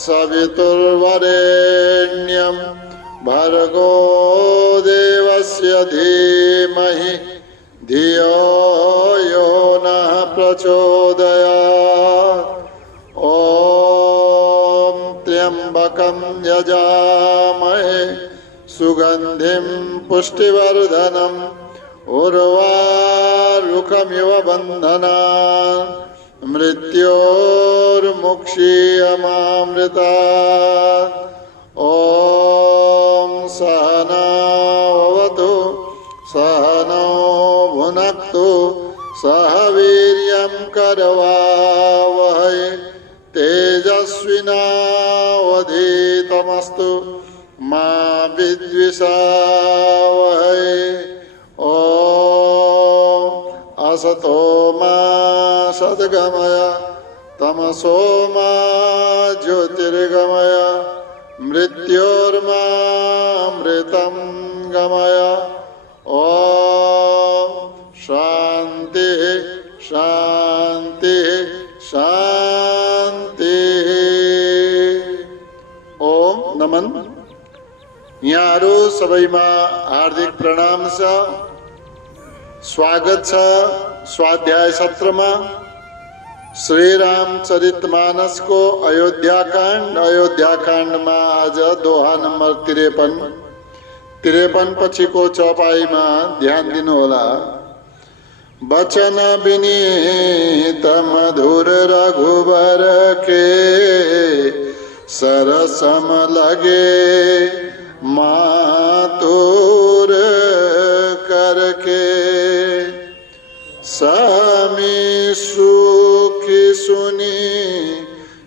तत्सवितुर्वरेण्यं भर्गो देवस्य धीमहि धियो यो नः प्रचोदयात्। ॐ त्र्यम्बकं यजामहे सुगन्धिं पुष्टिवर्धनम् उर्वारुकमिव बन्धनान् मृत्योर्मुक्षीयमामृतात्। ॐ सहनावतु सहनौ भुनक्तु सह वीर्यं करवावहै तेजस्विनावधीतमस्तु मा विद्विषावहै। ॐ असतो मा सद्गमय तमसो मा ज्योतिर्गमय मृत्योर्मामृतं गमय। ॐ शांति शांति शांति। ओम नमन। यहाँहरू सबैमा हार्दिक प्रणाम छ। स्वागत छ स्वाध्याय सत्रमा श्री रामचरितमानस को अयोध्याकाण्ड में आज दोहा नंबर 53 पछि को चौपाई में ध्यान दिनु होला। बचन विनीत मधुर रघुबर के सरसम लगे मातुर करके। समी सुखी सुनी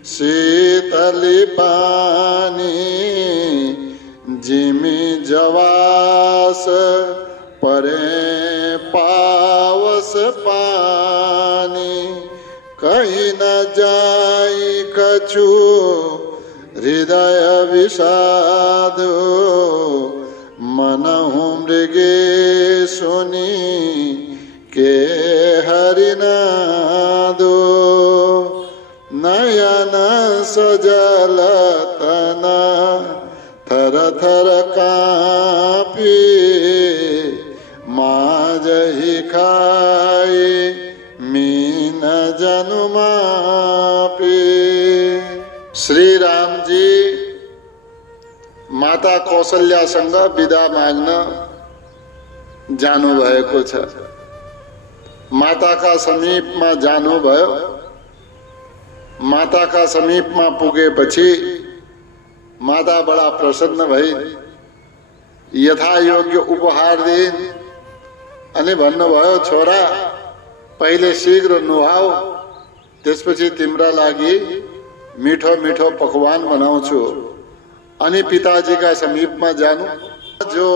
शीतली पानी जिमी जवास परे पावस पानी। कहीं न जाई कछु हृदय विषाद मनहु मृगे सुनी के हरिनादो। नयन सजल तन थर थर कापी माजहि खाए मीन जनु मापी। श्री राम जी माता कौशल्यासँग विदा माग्न जानु भएको छ। माताका समीपमा जानुभयो। माताका समीपमा पुगेपछि माता बडा प्रसन्न भई यथा योग्य उपहार दिइन् अनि भन्नुभयो, छोरा पहिले शीघ्र नुहाऊ, त्यसपछि तिम्रा लागि मिठो मिठो पकवान बनाउँछु। अनि पिताजीका समीपमा जानु। जो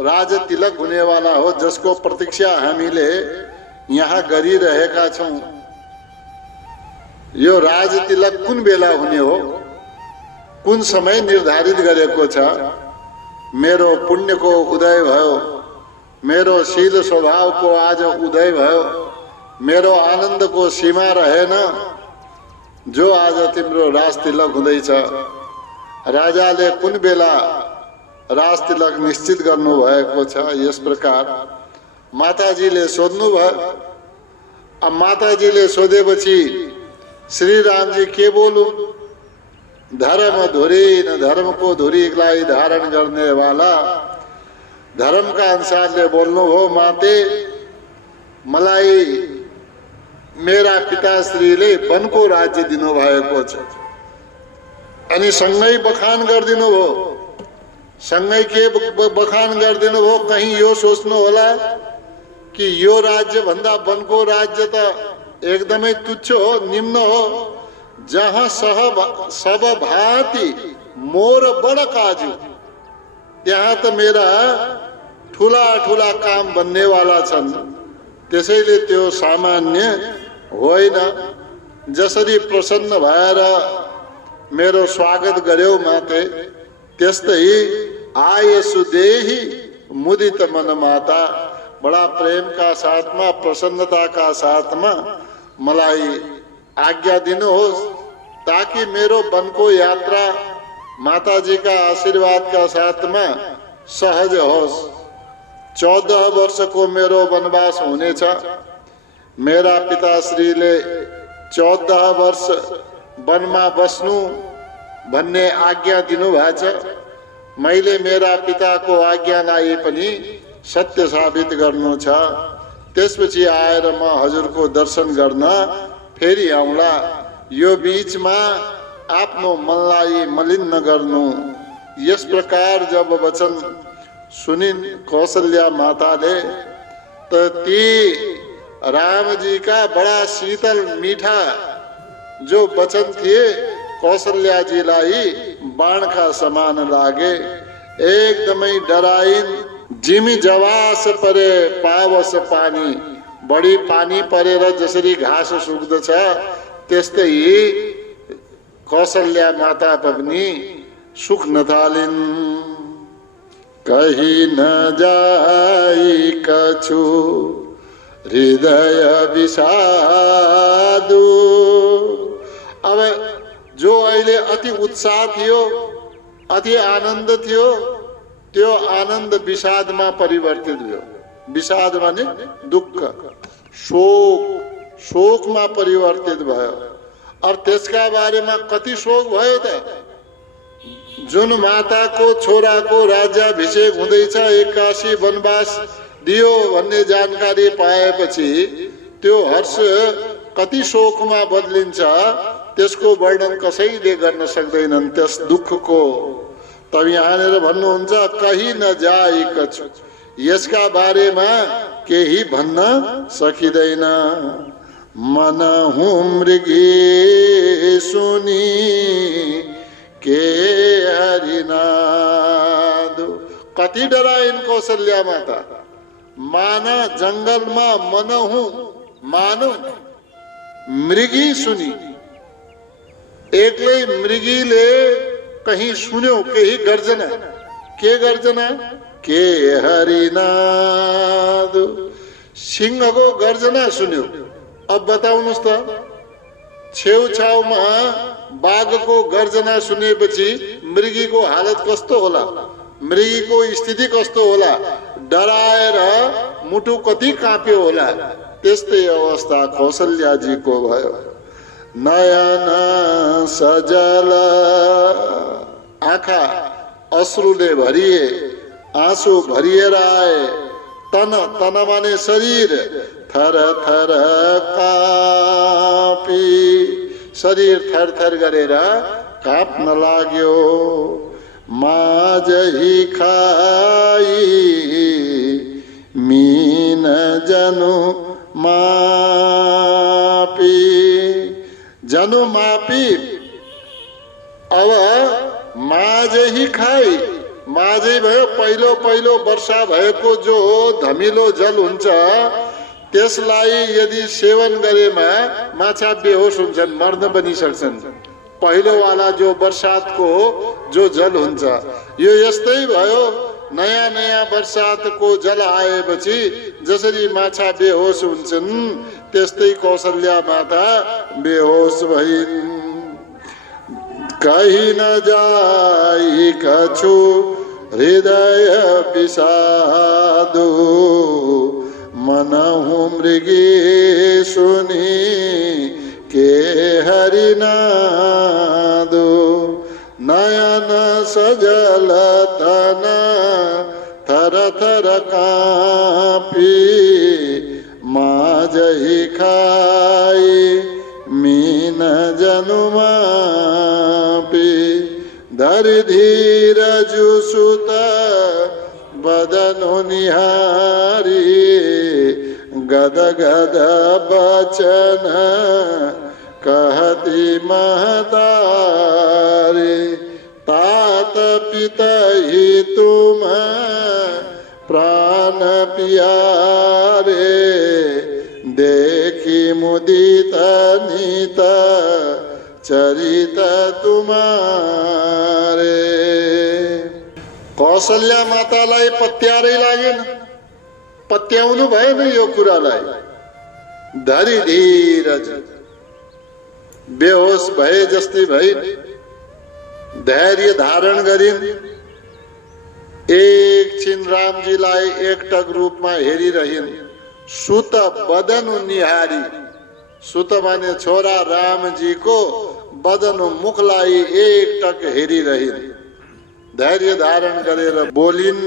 राज तिलक हुनेवाला हो, जसको प्रतीक्षा हामीले यहाँ गरिरहेका छौं, यो राज तिलक कुन बेला हुने हो, कुन समय निर्धारित गरेको छ। मेरो पुण्यको उदय भयो, मेरो शील स्वभावको आज उदय भयो, मेरो आनन्दको सीमा रहेन। जो आज तिम्रो राज तिलक हुँदैछ, राजाले कुन बेला राज तिलक निश्चित गर्नु भएको छ। यस प्रकार माताजीले सोध्नु भयो। अब माताजीले सोधेपछि श्री रामजी के बोलू। धर्म धुरी न धर्म को धुरीलाई धारण गर्ने वाला धर्म का अनुसारले बोल्नु हो। माते, मलाई मेरा पिताश्रीले वनको राज्य दिनु भएको छ। अनि सँगै बखान गरिदिनु हो। सँगै के बखान गरिदिनु हो। कहीं यो सोच्नु होला कि यो राज्य भन्दा वनको राज्य त एकदमै तुच्छ हो, निम्न हो। जहाँ सब भाती मोर बड़ काजु, त्यहाँ त मेरा ठुला ठुला काम बन्नेवाला छन्। त्यसैले त्यो सामान्य होइन। जसरी प्रसन्न भएर मेरो स्वागत गर्यौ माते, त्यस्तै आय सुदेही मुदित मन माता। बड़ा प्रेम का साथ में, प्रसन्नता का साथ में मलाई आज्ञा दिनुहोस्, ताकि मेरो वनको यात्रा माताजीका आशीर्वादका साथमा सहज होस्। 14 वर्षको मेरो वनवास हुनेछ। मेरा पिताश्रीले 14 वर्ष वनमा बस्नु भन्ने आज्ञा दिनुभएको छ। मैले मेरा पिताको आज्ञालाई पनि सत्य साबित गर्नु छ। त्यसपछि आएर म हजुरको दर्शन गर्न फेरि आउँला। यो बीचमा आफ्नो मनलाई मलिन नगर्नु। यस प्रकार जब वचन सुनिन् कौशल्या माताले त ती रामजी का बड़ा शीतल मीठा जो वचन थिए कौशल्या जीलाई बाण का समान लागे। एकदमै डराइन्। जिमी जवास परे पावस पानी, बढी पानी परेर जसरी घाँस सुक्दछ त्यस्तै कौशल्या माता पनि सुक्न थालिन्। कहीं न जाई कछु हृदय विषादु। अब जो अहिले अति उत्साह थियो, अति आनन्द थियो, त्यो आनन्द विषादमा परिवर्तित भयो। विषाद माने दुःख, शोक, शोकमा परिवर्तित भयो। अब त्यसका बारेमा कति शोक भयो त। जुन माताको छोराको राज्याभिषेक हुँदैछ, 81 वनवास दियो भन्ने जानकारी पाएपछि त्यो हर्ष कति शोकमा बदलिन्छ त्यसको वर्णन कसैले गर्न सक्दैनन् त्यस दुःखको। तब यहाँनिर भन्नुहुन्छ कहीं न जाई कछु, यसका बारेमा केही भन्न सकिँदैन। मन हुँ मृगी सुनी के हरिनादु। कति डराइन् कौशल्या माता। माना जंगलमा मन हुँ मानौ मृगी सुनी। एक्लै मृगीले कहीं सुन्यो केही गर्जना। के गर्जना? के हरिनादु। सिंहको गर्जना सुन्यो। अब बताउनुस् त, छेउछाउमा बाघको गर्जना सुनेपछि मृगीको हालत कस्तो होला, मृगीको स्थिति कस्तो होला, डराएर मुटु कति काप्यो होला। त्यस्तै अवस्था कौशल्याजीको भयो। नयन सजल, आँखा अश्रुले भरिए, आँसु भरिएर आए। तन, तन माने शरीर, थर थर कापी, शरीर थर थर गरेर काप्न लाग्यो। माझही खाई मीन जनु मापी। जनु मापी। अब माझही खाई, माझै भयो पहिलो पहिलो वर्षा भएको जो धमिलो जल हुन्छ त्यसलाई यदि सेवन गरेमा माछा बेहोस हुन्छन्, मर्न पनि सक्छन्। पहिलो वाला जो बरसातको जो जल हुन्छ यो यस्तै भयो। नयाँ नयाँ बरसातको जल आएपछि जसरी माछा बेहोस हुन्छन् त्यस्तै कौशल्या माता बेहोस भइन्। कहीं न जाई कछु हृदय विषादु। मन हुँ मृगी सुनी के हरिनादु। नयन सजल तन थर थर कापी। माझही खाई मीन जनु मापी। धरि धीरजु सुत बदनु निहारी। गद गद बचन कहती महतारी। तात पिता ही तुम प्राण प्यारे। देखी मुदित नीत चरित तुम्हारे। कौशल्या मातालाई पत्यारै लागेन, पत्याउनु भएन यो कुरालाई। धरि धीरज, बेहोस भए जस्तै भई धैर्य धारण गरिन्। एकछिन रामजीलाई एकटक रूपमा हेरिरहिन्। सुत बदन निहारी, सुत माने छोरा रामजीको बदन मुखलाई एकटक हेरिरहिन्। धैर्य धारण गरेर बोलिन्,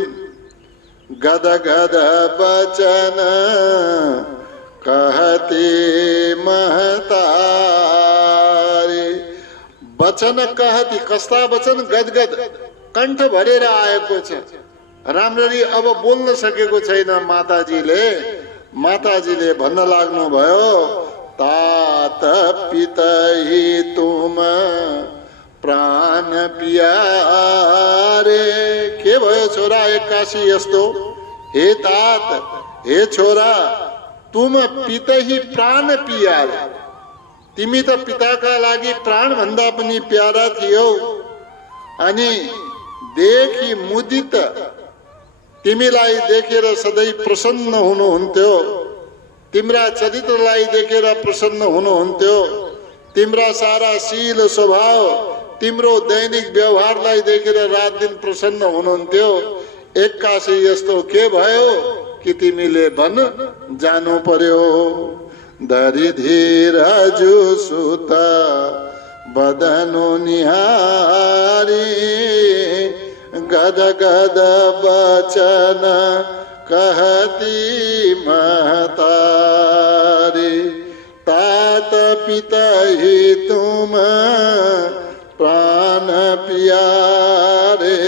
गद गद बचन कहते महतारी। वचन कहती, कस्ता वचन, गदगद कण्ठ भरेर आएको छ। राम्ररी अब बोल्न सकेको छैन माताजीले। माताजीले भन्न लाग्नु भयो, तात पितहि तुम प्राण प्यारे। के भयो छोरा एक्कासी यस्तो? हे तात, हे छोरा, तुम पितहि प्राण प्यारे। तिमी त पिताका लागि प्राण भन्दा पनि प्यारा थियौ। अनि देखि मुदित, तिमीलाई देखेर सधैँ प्रसन्न हुनुहुन्थ्यो। तिम्रा चरित्रलाई देखेर प्रसन्न हुनुहुन्थ्यो। तिम्रा सारा शील स्वभाव, तिम्रो दैनिक व्यवहारलाई देखेर रात दिन प्रसन्न हुनुहुन्थ्यो। एक्कासी यस्तो के भयो कि तिमीले वन जानु पर्यो। दरिधीर सुत बदनु निहारी, गद गद बचन कहती महतारी। तात पितहि तुम प्राण प्यारे,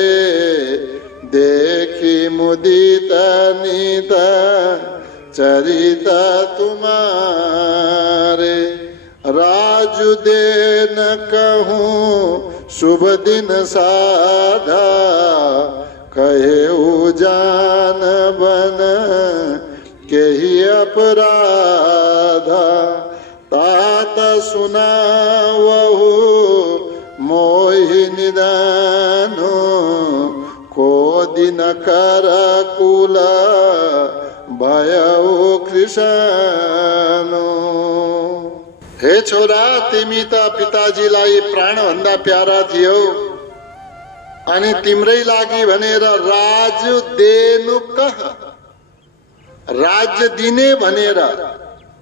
देखी मुदित नित चरित तुम्हारे। राजु दे न कहूँ शुभ दिन साधा, कहे जान बन के ही अपराधा। तात सुनावहु मोहि निदानो, को दिन कर कुल भयौ कृष्ण। हे छोरा, तिमी त पिताजीलाई प्राण भन्दा प्यारा थियौ। अनि तिम्रै लागि भनेर राज देनु कह, राज्य दिने भनेर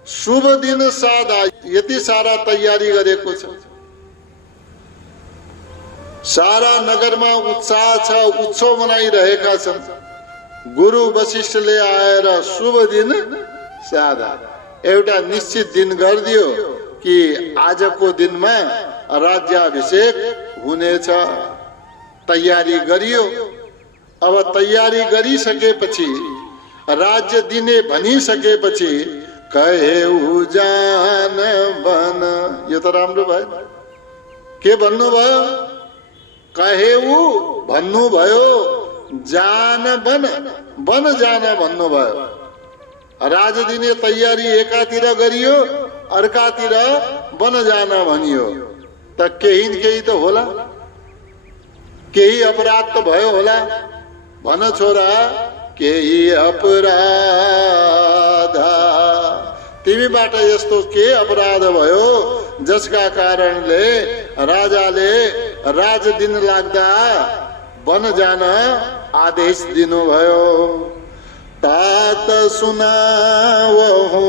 शुभ दिन साधा यति सारा तयारी गरेको छ। सारा नगरमा उत्साह छ, उत्सव मनाइरहेका छन्। गुरु वशिष्ठले आएर शुभ दिन साधा, एउटा निश्चित दिन गरिदियो कि आजको दिनमा राज्याभिषेक हुनेछ। तयारी गरियो। अब तयारी गरिसकेपछि, राज्य दिने भनिसकेपछि कहे जान बन। यो त राम्रो भयो। के भन्नुभयो? कहे भन्नुभयो, जान बन, वन जान भन्नुभयो। राज दिने तयारी एकातिर गरियो, अर्कातिर वन जान भनियो। त केही न केही त होला, केही अपराध त भयो होला। भन छोरा, केही अपराध, तिमीबाट यस्तो के अपराध भयो जसका कारणले राजाले राज दिन लाग्दा वन जान आदेश दिनुभयो। तात सुनावहु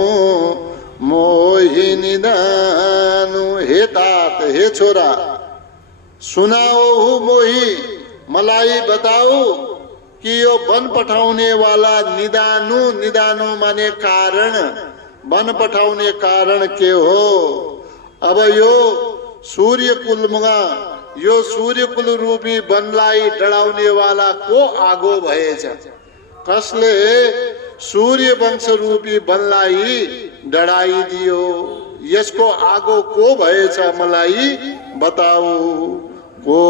मोहि निदानु। हे तात, हे छोरा, सुनाओ मोही, मलाई बताऊ कि यो वन पठाउने वाला निदानु, निदानु माने कारण, वन पठाउने कारण के हो? अब यो सूर्यकुलमा, यो सूर्यकुल रूपी वनलाई डढाउने वाला को आगो भएछ? कसले सूर्य वंश रूपी वनलाई डढाइदियो? यसको आगो को भएछ मलाई बताऊ। को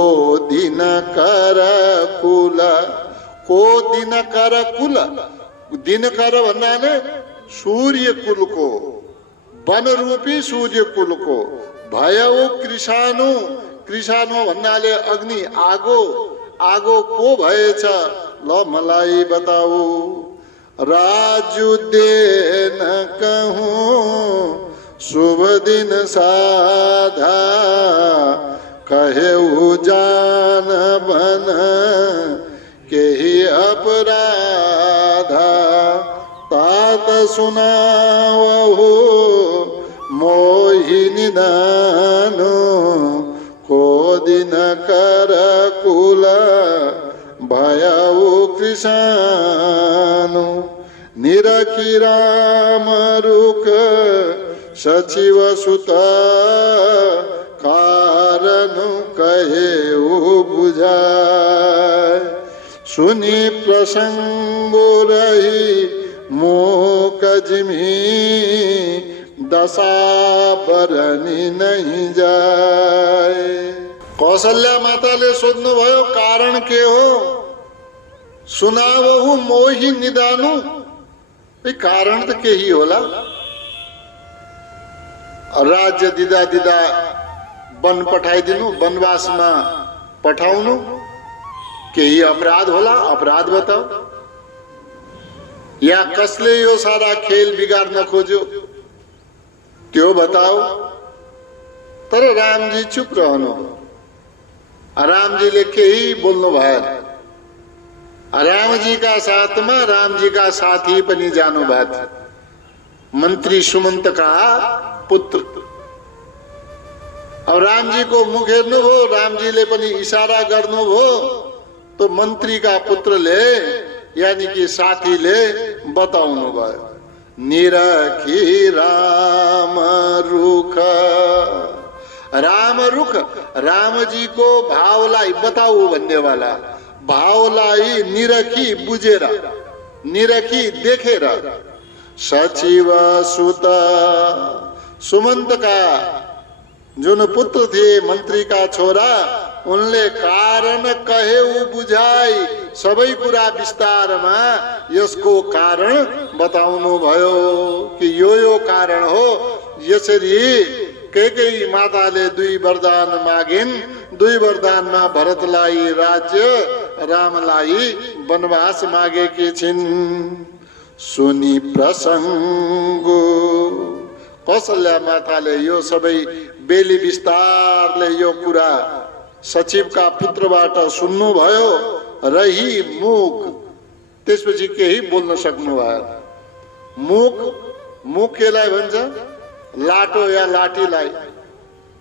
दिनकर कुल, को दिनकर कुल, दिनकर भन्नाले सूर्य कुल को, वन रूपी सूर्य कुल को। भयौ कृषाणु, कृषाणु भन्नाले अग्नि, आगो, आगो को भएछ ल मलाई बताऊ। राजु दे न कहूँ शुभ दिन साधा कहेऊ जान बन के ही अपराधा तात सुनावहु मोहि निदानो को दिन कर कुल भयऊ कृषानु निरखी राम रुख सचिव सुत कारण कहेऊ बुझाय सुनी प्रसंगो रही मूक जिमी दशा बरनी नहीं जाए। कौशल्या माताले सोध्नुभयो कारण के हो? सुनावहु मोहि निदानु, कारण त केही होला। राज्य दिदा दिदा वन पठाइदिनु, वनवासमा पठाउनु केही अपराध होला? अपराध बताओ। या कसले यो सारा खेल बिगार्न खोज्यो त्यो बताओ। तर रामजी चुप रहनु। रामजीले केही बोल्नु भएन। रामजी का साथमा रामजी का साथी पनि जानु भएको थियो, मन्त्री सुमन्त का पुत्र। अब रामजी को मुख हेर्नुभयो, रामजीले पनि इशारा गर्नुभयो, तो मंत्री का पुत्रले यानी कि साथीले बताउनु भयो, निरखी राम रुख। राम रुख रामजी को भावलाई बताऊ भन्ने वाला, भावलाई निरखी बुझेर, निरखी देखेर। सचिव सुत सुमंत का जुन पुत्र थे, मंत्री का छोरा, उनले कारण कहेऊ बुझाई, सबै कुरा विस्तारमा यसको कारण बताउनु भयो कि यो कारण हो। यसरी कैकेयी माताले 2 वरदान मागिन्। 2 वरदानमा भरतलाई राज्य, रामलाई वनवास मागेकी छिन्। सुनि प्रसंगो कौशल्या माताले यो सबै बेली विस्तारले यो कुरा सचिवका पुत्रबाट सुन्नु भयो। रही मुख, त्यसपछि केही बोल्न सक्नु भएन। मुख केलाई भन्छ? लाटो या लाठीलाई,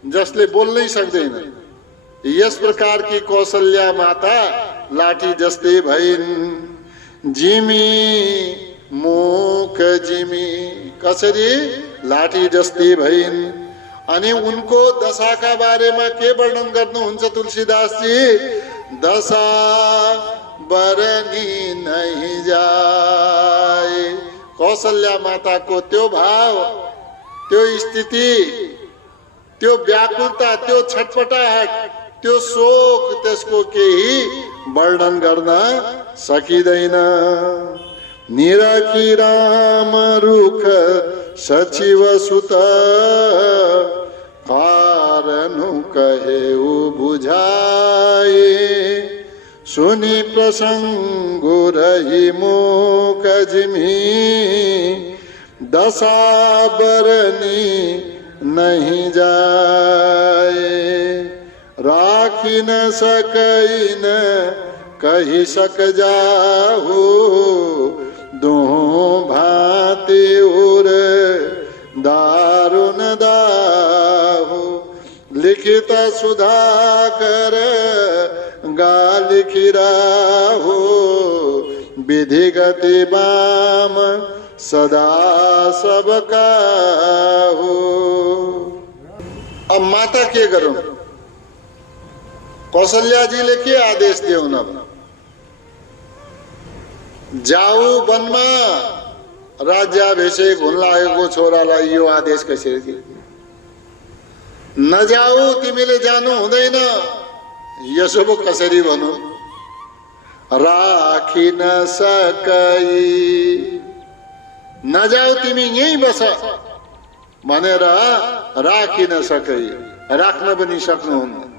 जसले बोल्नै सक्दैन। यस प्रकार की कौशल्या माता लाठी जस्तै भइन्। जिमी मुख जिमी, कसरी? लाठी जस्तै भइन्। अनि उनको दशाका बारेमा के वर्णन गर्नुहुन्छ तुलसीदास जी? दशा बरनी नहीं जाए। कौशल्या माता को त्यो भाव, त्यो स्थिति, त्यो व्याकुलता, त्यो छटपटाहट, त्यो शोक, त्यसको केही वर्णन गर्न सकिँदैन। निरखी राम रुख सचिव सुत कारणु कहेऊ बुझाए। सुनि प्रसंगो रही मूक जिमी दशा बरनी नहीं जाए। राखी न सकई न कही सक जाहु दो भांति उर दारुण दाहु। लिखित सुधाकर गा लिखिराहु विधि गति बाम सदा सबका हो। अब माता के करूं? कौशल्या जी ले के आदेश दियो न? जाऊ वनमा, राज्याभिषेक हुन लागेको छोरालाई यो आदेश कसरी दियो? नजाऊ, तिमीले जानु हुँदैन, यसो पो कसरी भनौ? राखी न सकै, नजाऊ तिमी यही बस भनेर राखी न सकै, राख्न पनि सक्नुहुन्न।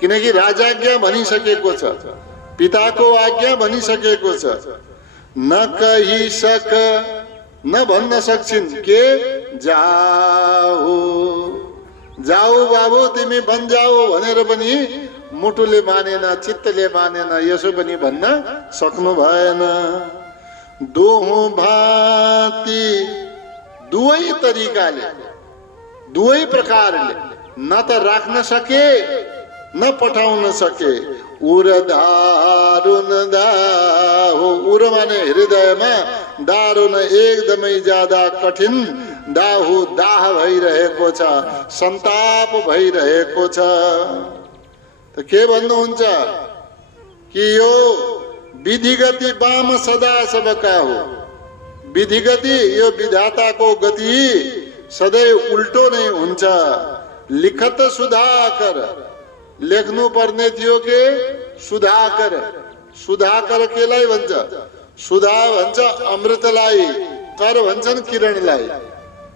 किनकि राजाज्ञा भनिसकेको छ, पिताको आज्ञा भनिसकेको छ। न कही सक, न भन्न सक्छिन् के जाऊ जाऊ बाबु तिमी भन्जाऊ भनेर पनि मुटुले मानेन, चित्तले मानेन, यसो पनि भन्न सक्नु भएन। दोहो भाँति दुवै तरिकाले दुवै प्रकारले न त राख्न सके न पठाउन सके। उर दारुण दाहो, उर माने हृदयमा, दारुण एकदमै ज्यादा कठिन दाहु दाह भइरहेको छ, सन्ताप भइरहेको छ। त के भन्नुहुन्छ कि यो विधिगति वाम सदा सबका हो। विधिगति यो विधाताको गति सधैँ उल्टो नै हुन्छ। लिखत सुधाकर, लेख्नु पर्ने थियो के सुधाकर। सुधाकर केलाई भन्छ? सुधा भन्छ अमृतलाई, कर भन्छन् किरणलाई।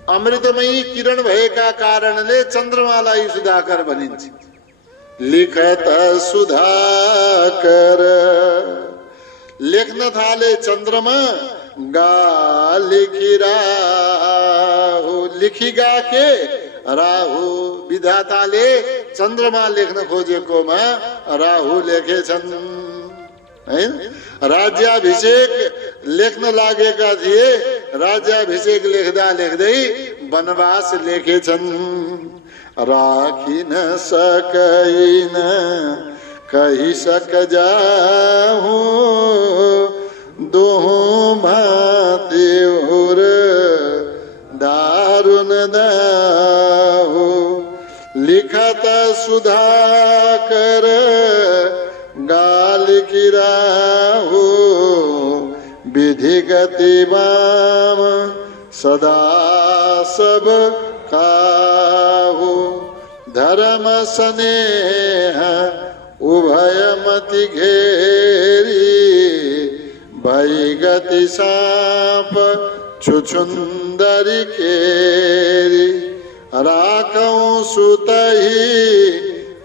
अमृतमयी किरण भएका कारणले चन्द्रमालाई सुधाकर भनिन्छ। लिखत सुधाकर, लेख्न थाले चन्द्रमा, गा लेखी राहु, लिखिगा के राहु। विधाताले चन्द्रमा लेख्न खोजेकोमा राहु लेखेछन् हैन। राज्याभिषेक लेख्न लागेका थिए, राज्याभिषेक लेख्दा लेख्दै वनवास लेखेछन्। राखिन सकैन कहि सक जाहु, दोहो भाँति उर दारुण दाहु। लिखत सुधाकर, गाल गिराहु, विधिगति वाम सदा सब काहु। धर्म स्नेह उभय मति घेरी, भई गति साप छुछुंदरी केरी। राखौं सुतहि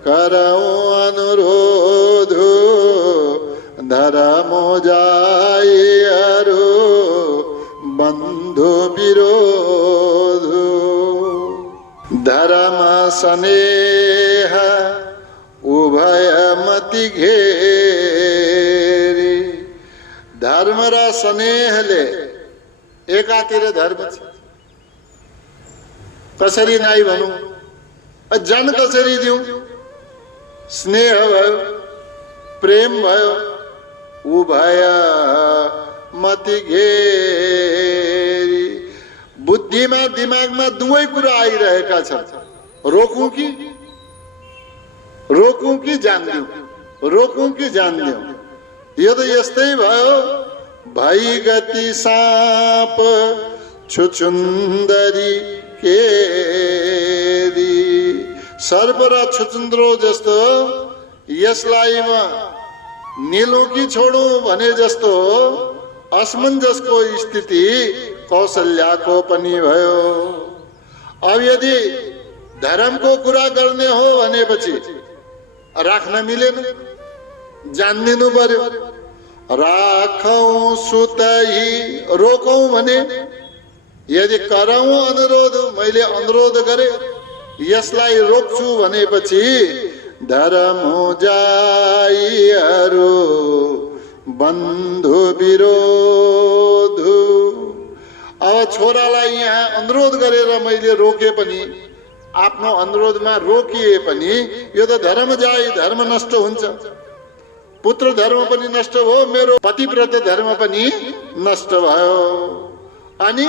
करौं अनुरोध, धर्मो जाई अरु बंधु विरोध। धर्म स्नेह उभय मति घेरी। धर्म र स्नेहले एकातिर धर्म छ, कसरी नाइ भनौं, जन कसरी दिउँ। स्नेह भयो, प्रेम भयो, उभय मति घेरी। बुद्धिमा दिमागमा दुवै कुरा आइरहेका छन्। रोकौं कि जान दिउँ, रोकौं कि जान दिउँ। यो त यस्तै भयो। भई गति साप छुछुन्दरी केरी। सर्प र छुचुन्द्रो जस्तो यसलाई म निलौं कि छोडौं भने जस्तो असमञ्जसको स्थिति कौशल्याको पनि भयो। अब यदि धर्मको कुरा गर्ने हो भनेपछि राख्न मिलेन, जान्दिनु पर्यो। राखौं सुतहि, रोकौं भने, यदि करौं अनुरोध, मैले अनुरोध गरे यसलाई रोक्छु भनेपछि धर्म जाई अरु बन्धु विरोध। अब छोरालाई यहाँ अनुरोध गरेर मैले रोके पनि, आफ्नो अनुरोधमा रोकिए पनि यो त धर्म जाई, धर्म नष्ट हुन्छ। पुत्र धर्म पनि नष्ट भयो, मेरो पतिव्रत धर्म पनि नष्ट भयो। अनि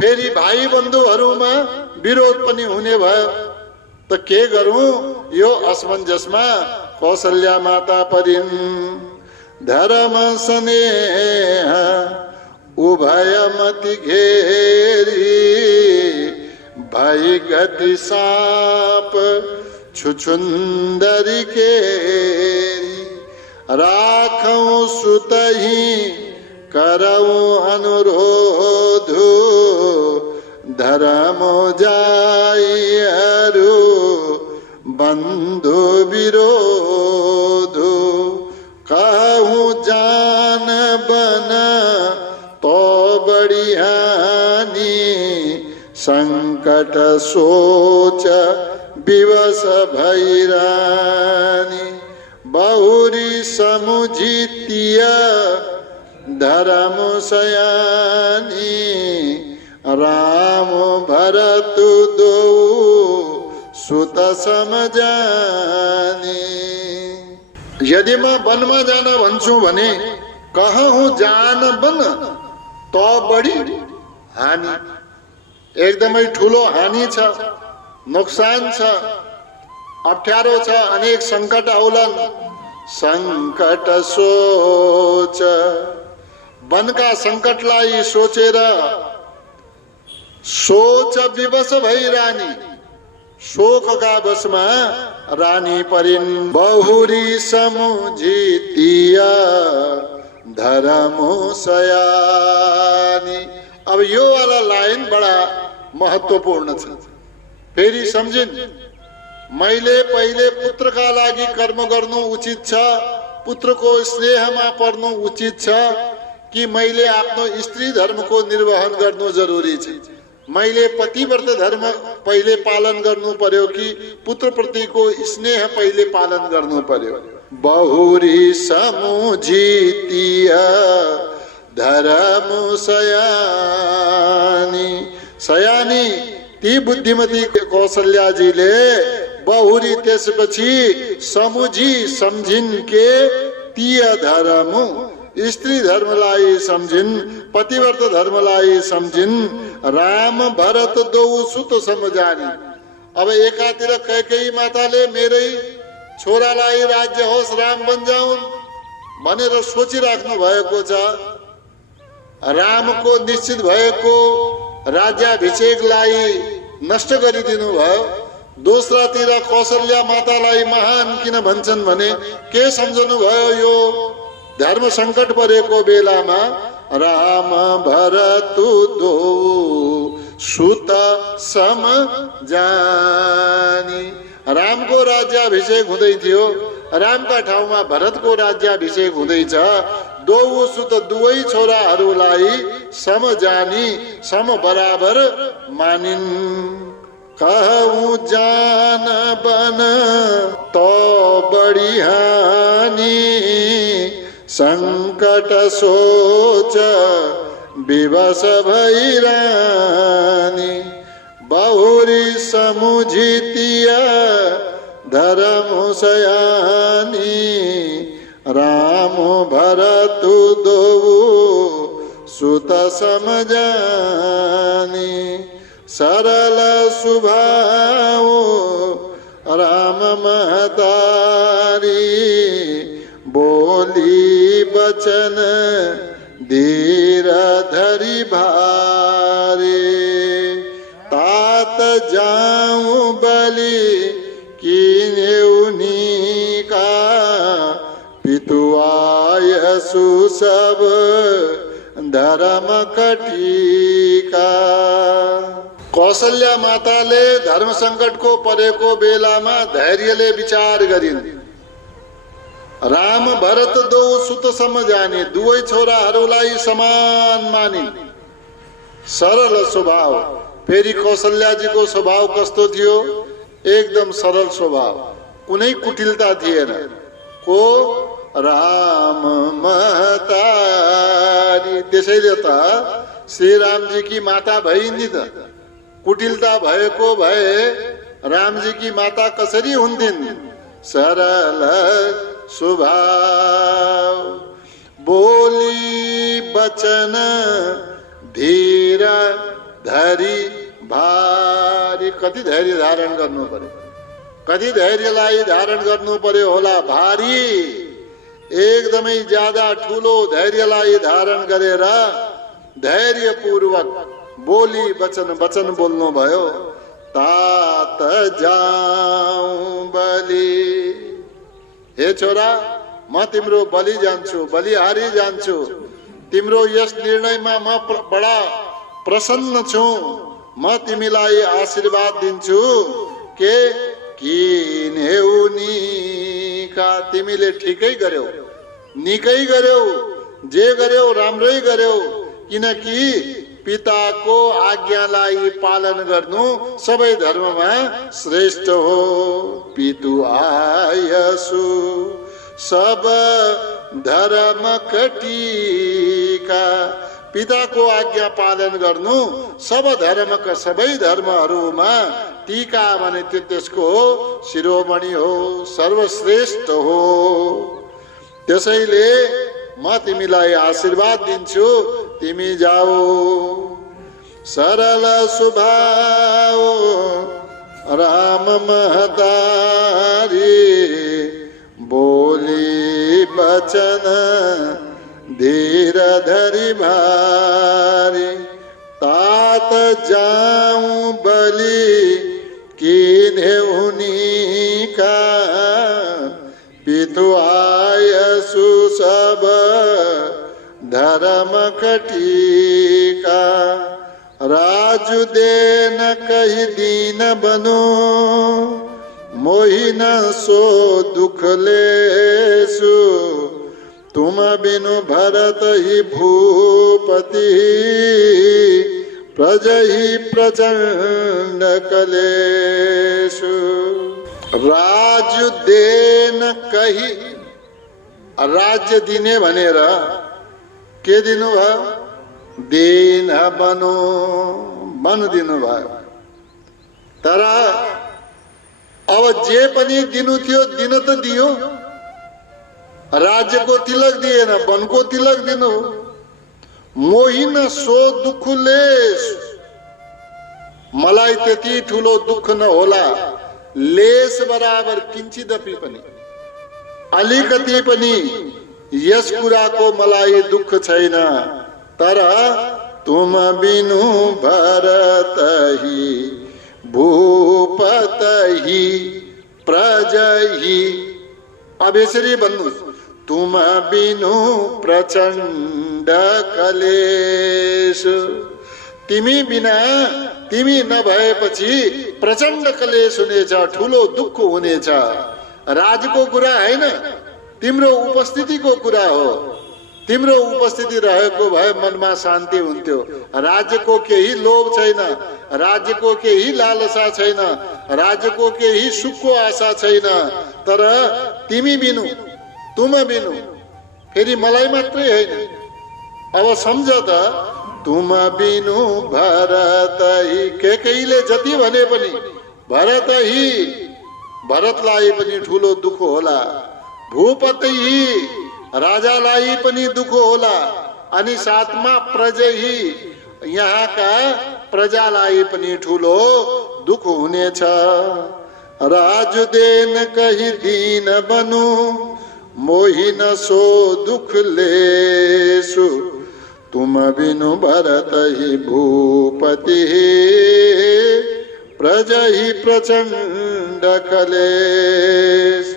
फेरि भाइ बन्धुहरूमा विरोध पनि हुने भयो। त के गरौं? यो असमञ्जसमा कौशल्या माता परिन्। धर्म स्नेह उभय मति घेरी, भई गति साप छुछुन्दरी केरी। राखौं सुतहि करौं अनुरोध, धर्म जाई अरु बंधु विरोध। कहूँ जान बन तो बढ़िया संकट सोच विवश भैरानी बहुरी समुझितिया धर्म सयानी राम भरत दो सुत समझानी। यदि म वनमा जान भन्छु भने कहूँ जान बन तो बढी हानि, एकदमै ठुलो हानि छ, नोक्सान छ, अप्ठ्यारो छ, अनेक संकट आउलान्। संकट सोच, वनका संकटलाई सोचेर सोच विवश भई रानी, शोकका वशमा रानी परिन्। बहुरी समुझितिया धर्मो सयानी। अब यो वाला लाइन बडा महत्वपूर्ण छ। फेरि सम्झिन्, मैले पहिले पुत्रका लागि कर्म गर्नु उचित छ, पुत्रको स्नेहमा पर्नु उचित छ कि मैले आफ्नो स्त्री धर्मको निर्वहन गर्नु जरुरी छ? मैले पतिव्रत धर्म पहिले पालन गर्नु पर्यो कि पुत्र प्रतिको स्नेह पहिले पालन गर्नु पर्यो? बहुरी समुझितिया धर्म सयानी। सयानी ती बुद्धिमती कौशल्याजीले बहुरी त्यसपछि समुझी सम्झिन् के तीय धर्म, स्त्री धर्मलाई सम्झिन्, पतिव्रत धर्मलाई सम्झिन्। राम भरत दो सुत समझानी। अब एकातिर कैकेयी माताले मेरै छोरालाई राज्य होस्, राम बन जाउन् भनेर सोचिराख्नु भएको छ। रामको निश्चित भएको राज्याभिषेकलाई नष्ट गरिदिनु भयो। दोस्रातिर कौशल्या मातालाई महान किन भन्छन् भने के सम्झनु भयो? यो धर्म संकट परेको बेलामा राम भरत दो सुत समझानी। रामको राज्याभिषेक हुँदै थियो, रामका ठाउँमा भरतको राज्याभिषेक हुँदैछ। दो सुत दुवै छोराहरूलाई समझानी, सम बराबर मानिन्। कहूँ जान बन तो बड़ी हानि, संकट सोच विवश भई रानी। बहुरी समुझितिया धर्म सयानी, राम भरत दो सुत समझानी। सरल स्वभाव राम महतारी, बोली बचन धीर धरि भारे। तात जाऊं बलि कीन्युनी का, पितुआय सुसब धर्म कटिका। कौशल्या माताले धर्म संकटको परेको बेलामा धैर्यले विचार गरिन्। राम भरत दो सुत समझानी, दुवै छोराहरूलाई समान मानिन्। सरल स्वभाव। फेरि कौशल्याजीको स्वभाव कस्तो थियो? एकदम सरल स्वभाव, कुनै कुटिलता थिएन। को? राम महतारी। त्यसैले त श्री रामजी की माता भइन् नि त। कुटिलता भएको भए रामजी की माता कसरी हुन्थिन्? सरल स्वभाव, बोली बचन धीर धरि भारी। कति धैर्य धारण गर्नु पर्यो, कति धैर्यलाई धारण गर्नु पर्यो होला। भारी, एकदमै ज्यादा ठुलो धैर्यलाई धारण गरेर धैर्यपूर्वक बोली वचन बोल्नु भयो। तात जाऊं बलि, हे छोरा म तिम्रो बलि जान्छु, बलिहारी जान्छु। तिम्रो यस निर्णयमा म बडा प्रसन्न छु। म तिमीलाई आशीर्वाद दिन्छु के किन्युनी का, तिमीले ठिकै गर्यौ, निकै गर्यौ, जे गर्यौ राम्रै गर्यौ। किनकि पिताको आज्ञालाई पालन गर्नु सबै धर्ममा श्रेष्ठ हो। पितु आयसु सब धर्म कटिका, पिताको आज्ञा पालन गर्नु सब धर्मका सबै धर्महरूमा टीका भने त्यसको शिरोमणि हो, सर्वश्रेष्ठ हो। त्यसैले म तिमीलाई आशीर्वाद दिन्छु, तिमी जाऊ। सरल स्वभाव राम महतारी, बोली बचन धीर धरि भारी। तात जाऊं बलि कीन्हे उन्हीं का, पितु आयसु सब धर्म कटिका। राजु देन कही दीन बनो, मोहि न सो दुख लेसु। तुम बिनु भरत ही भूपति, प्रजहि प्रचंड कलेषु। राजु देन कही, राज्य दिने भनेर के दिनु भयो? दिन बनो, मन दिनु भयो। तर अब जे पनि दिनु थियो दिन त दियो। राज्यको तिलक दिएन, वनको तिलक दिनु। मोहिन सो दुख लेस, मलाई त्यति ठुलो दुख नहोला। लेस बराबर किंचिदपि पनि, अलिकति पनि यस कुराको मलाई दुख छैन। तर तुम बिनु भरतहि भूपतहि प्रजहि, अब यसरी भन्नुहोस्, तुम बिनु प्रचण्ड कलेश। तिमी बिना, तिमी नभएपछि प्रचण्ड कलेश हुनेछ, ठुलो दुःख हुनेछ। राजको कुरा हैन, तिम्रो उपस्थितिको कुरा हो। तिम्रो उपस्थिति रहेको भए मनमा शान्ति हुन्थ्यो। राज्यको केही लोभ छैन, राज्यको केही लालसा छैन, राज्यको केही सुखको आशा छैन। तर तिमी बिनु, तुम बिनु, फेरि मलाई मात्रै हैन। अब सम्झ त, तुम बिनु भरतहि, केहीले जति भने पनि भरतहि, भरतलाई पनि ठुलो दुःख होला। भूपतहि, राजालाई पनि दुःख होला। अनि साथमा प्रजहि, यहाँका प्रजालाई पनि ठुलो दुःख हुनेछ। राजु देन कही दीन बनु, मोहि न सो दुख लेसु। तुम बिनु भरतहि भूपति, प्रजहि प्रचंड कलेश।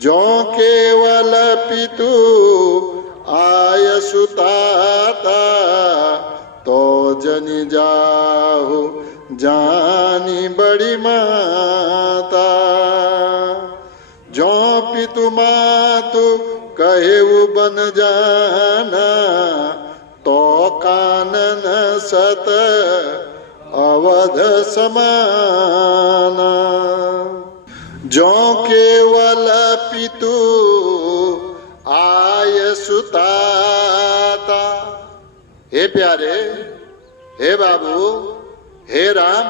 जो केवल पितु आयसु ताता, तो जनि जाहु जानी बड़ी माता। जो पितु मातु कहेउ बन जाना, तो कानन सत अवध समाना। जो केवल पितु आयसु ताता। हे प्यारे, हे बाबू, हे राम,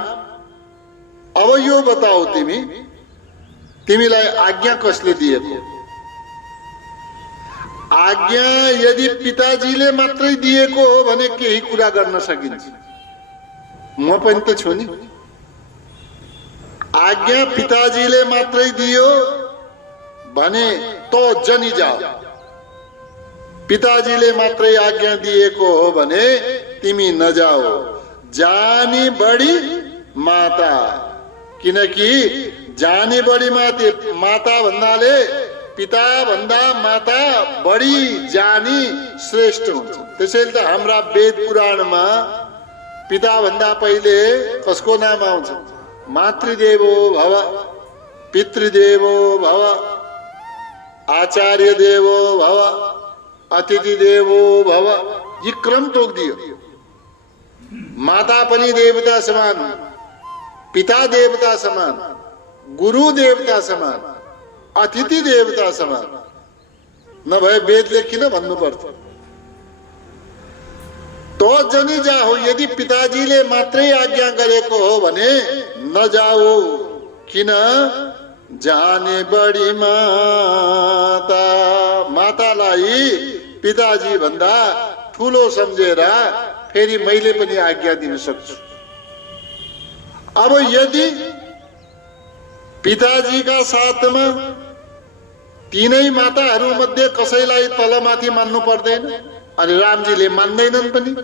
अब यो बताऊ, तिमीलाई आज्ञा कसले दिएको? आज्ञा यदि पिताजीले मात्रै दिएको हो भने केही कुरा गर्न सकिन्छ। म पनि त छु नि। आज्ञा पिताजीले मात्रै दियो भने तो जनी जाओ। पिताजीले मात्रै आज्ञा दिएको हो भने तिमी नजाओ। जानी बड़ी माता, किनकि जानी बड़ी माता भन्नाले पिता भन्दा माता बड़ी जानी श्रेष्ठ हुन्छ। त्यसैले त हाम्रा वेद पुराणमा पिता भन्दा पहिले कसको नाम आउँछ? मातृदेवो भव, पितृदेवो भव, आचार्य देवो भव, अतिथि देवो भव, ये क्रम तोक दियो। माता पनि देवता समान, पिता देवता समान, गुरु देवता समान, अतिथि देवता समान। नभए वेदले किन भन्नु पर्थ्यो? तो जनी जाओ, यदि पिताजीले मात्रै आज्ञा गरेको हो भने नजाऊ। किन? जाने बढी माता, मातालाई पिताजी भन्दा ठुलो सम्झेर फेरि मैले पनि आज्ञा दिन सक्छु। अब यदि पिताजीका साथमा तीनै माताहरू मध्ये कसैलाई तलमाथि मान्नु पर्दैन, अनि रामजीले मान्दैनन् पनि।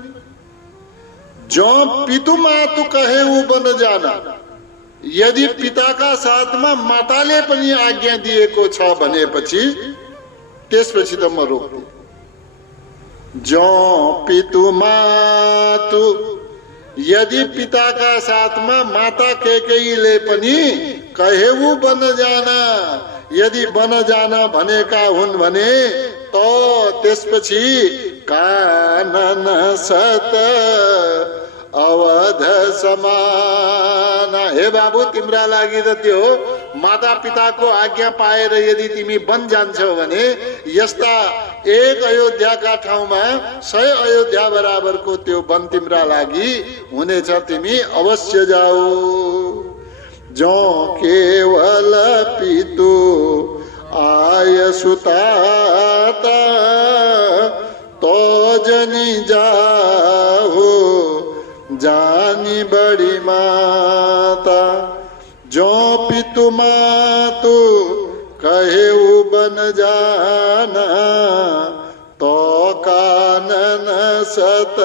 जो पितु मातु कहे उ बन जाना, यदि पिताका साथमा माताले पनि आज्ञा दिएको छ भनेपछि त्यसपछि त म रोक्दिन। जो पितु मातु, यदि पिताका साथमा माता कैकेयीले पनि कहे उ बन जाना, यदि बन जाना भनेका हुन् भने तो त्यसपछि कानन सत अवध समान। हे बाबु, तिम्रा लागि त त्यो माता पिताको आज्ञा पाएर यदि तिमी बन जान्छौ भने यस्ता एक अयोध्याका ठाउँमा 100 अयोध्या बराबरको त्यो वन तिम्रा लागि हुनेछ। तिमी अवश्य जाऊ। जो केवल पितु आय सुताता, तो जनी जाओ जानी बड़ी माता। जो पितु मातु कहे उ बन जाना, तो कानन सत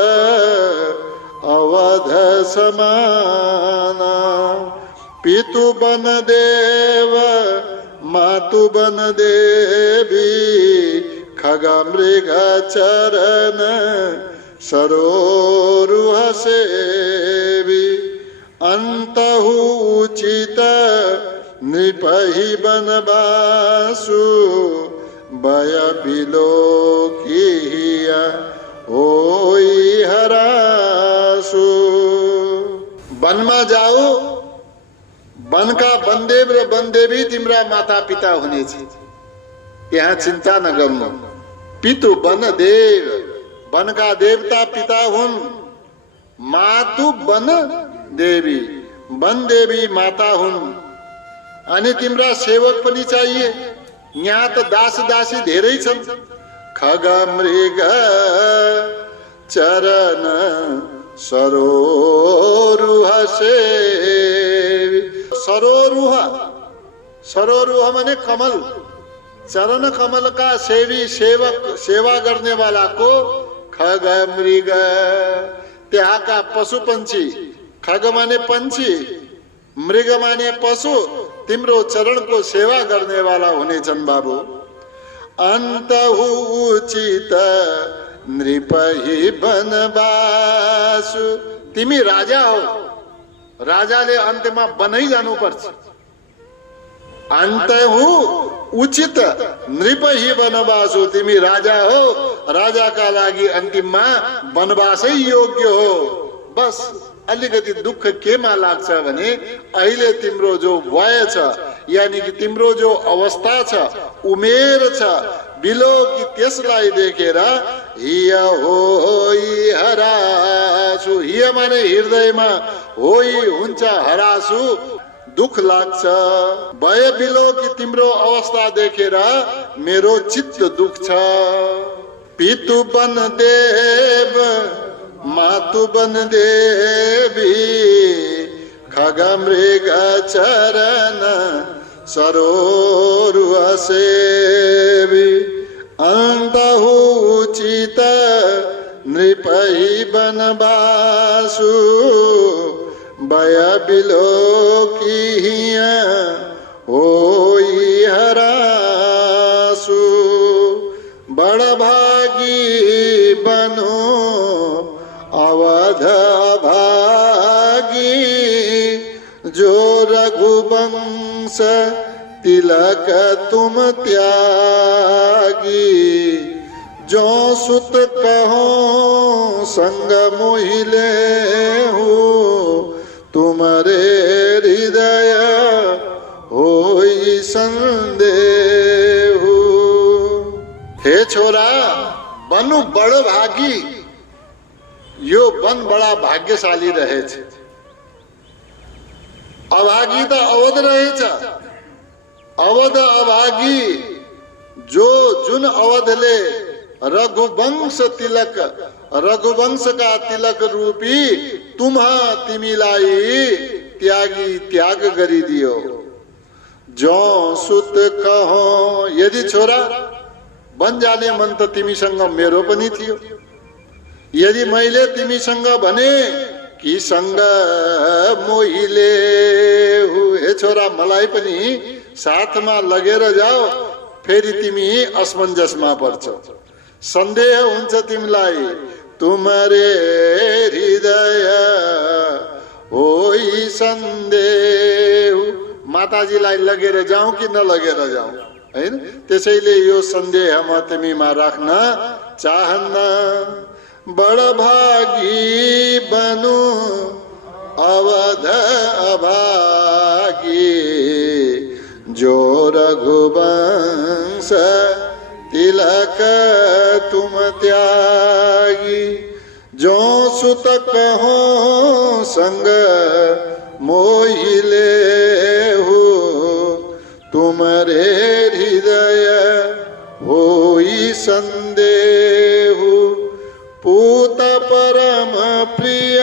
अवध समाना। पितु बन देव मातु बन देवी, खग मृग चरण सरोरुह सेवी। अंतहु उचित नृपहि बनवासु, भय बिलोकिया होई हरासु। वनमा जाऊ, वनका वनदेव र वनदेवी तिम्रा माता पिता हुनेछ, त्यहाँ चिन्ता नगर्नु। पितु वन देव, वनका देवता पिता हुन्। मातु वन देवी, वन देवी माता हुन्। अनि तिम्रा सेवक पनि चाहिए। यहाँ त दास दासी धेरै छन्। खग मृग चरण सरोरुह सेवी। सरोरुह, सरोरुह माने कमल, चरण कमल का सेवी सेवक, सेवा करने वाला को खग मृग। त्यहाँ का पशु पंछी, खग माने पंछी, मृग माने पशु, तिम्रो चरण को सेवा करने वाला होने छन् बाबू। अंतहु उचित नृपहि बनवासु। तिमी राजा हो, राजाले अन्त्यमा बनै जानुपर्छ। अंतहु उचित नृपहि बनवासु, तिमी राजा हो, राजाका लागि अन्तिममा वनवासै योग्य हो। बस अलिकति दुःख केमा लाग्छ भने अहिले तिम्रो जो वय छ, यानी कि तिम्रो जो अवस्था छ, उमेर छ, बिलोकी त्यसलाई देखेर हिय होई हरासु। हिय माने हृदयमा, होई हुन्छ हरासु, दुख लाग्छ। भय बिलोकी तिम्रो अवस्था देखेर मेरो चित्त दुख्छ। पितु बन देव मातु बन देवी, खग मृग चरण सरोरुह सेवी। अंतहु उचित नृपहि बनवासु, भय बिलोकिया होई हरासु। बड़ भागी बनो अवध भागी, जो रघुवंश तिलक तुम त्यागी। जो सुत कहो संग मोहिले तुम्हारे हृदय होई संदेह। हे छोरा, बनु बड़ भागी, यो बन बड़ा भाग्यशाली रहे छे। अभागी तो अवध रहे छ, अवध अभागी जो जुन अवधले रघुवंश तिलक, रघुवंश का तिलक रूपी तुम्हा तिमीलाई त्यागी त्याग गरी दियो। जो सुत कहो, यदि छोरा बन जाने मन त तिमीसँग मेरो पनि थियो। यदि मैले तिमीसँग भने कि सँग मोहिले, हे छोरा मलाई पनि साथमा लगेर जाओ, फेरि तिमी असमञ्जसमा पर्छौ, सन्देह हुन्छ तिमीलाई। तुम्हारे हृदय होई सन्देह। माताजीलाई लगेर जाउँ कि नलगेर जाउँ, हैन? त्यसैले यो सन्देह म तिमीमा राख्न चाहन्न। बड़ भागी बनु अवध अभागी, जो रघुवंश तिलक तुम त्यागी। जो सुत कहो संग मोहिले तुम्हारे हृदय होई संदेह। पूत परम प्रिय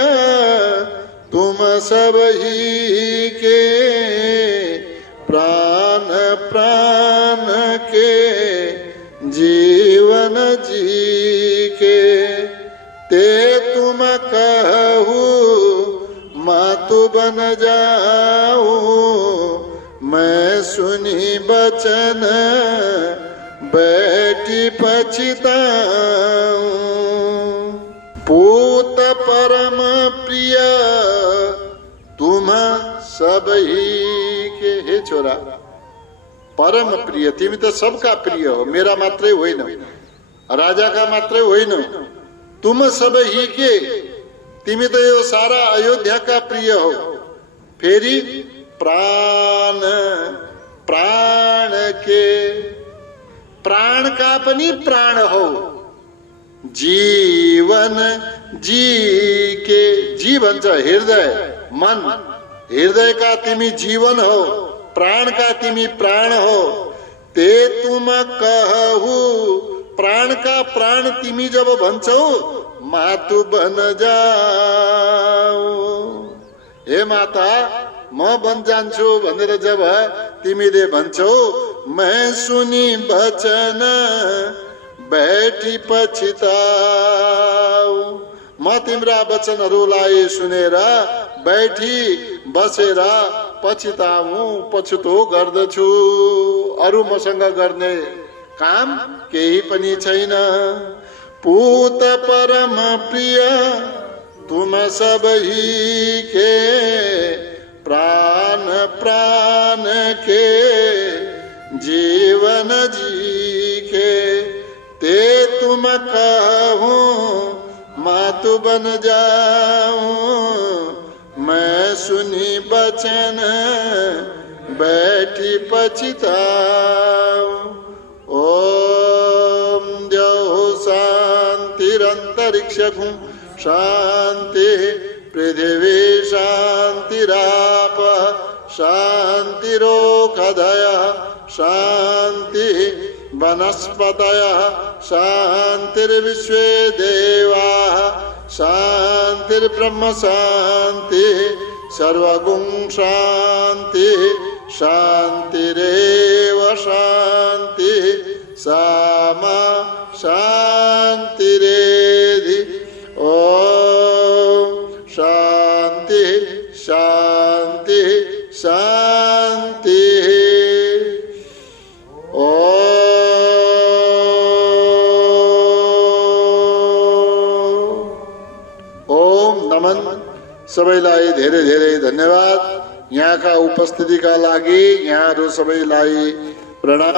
तुम सब ही के, प्राण प्राण के जीवन जी के। ते तुम कहू मातु बन जाऊं, मैं सुनी बचन बैठी पछताऊं। पूत परम प्रिय तुम सब ही के। हे छोरा, परम प्रिय, तिमी त सबका प्रिय हो, मेरा मात्रै होइन, राजाका मात्रै होइन, तुम सब ही के। तिमी त यो सारा अयोध्याका प्रिय हो। फेरि प्राण प्राण के, प्राण का पनि प्राण हो। जीवन जी के, जी भन्छ हृदय मन, हृदय का तिमी जीवन हो, प्राण का तिमी प्राण हो। ते तुम कहू, प्राण का प्राण तिमी जब भन्छौ, मातु बन जाऊ। हे माता, म बन जान्छु भनेर जब तिमीले भन्छौ, मैं सुनी बचन बैठी पछिताऊ। म तिम्रा वचनहरूलाई सुनेर बैठी बसेर पछिताऊ, पछुतो गर्दछु। अरु मसँग गर्ने काम केही पनि छैन। पूत परम प्रिय तुम सब ही के, प्राण प्राण के जीवन जी के। ते तुम कहूँ मातु बन जाऊं, मैं सुनी बचन बैठी पछिताऊं। ओम द्यौः शान्तिरन्तरिक्षं शांति, पृथिवी शांतिराप शांतिरोषधयः शांति, वनस्पतयः शांतिर्विश्वे देवाः शांतिर्ब्रह्म शांति, सर्वगुण शांति शांतिरेव शांति, सामा शांतिरेधि। ओम शांति शांति शांति। ओम नमन। सबैलाई धेरै धेरै धन्यवाद यहाँका उपस्थितिका लागि। यहाँहरू सबैलाई प्रणाम।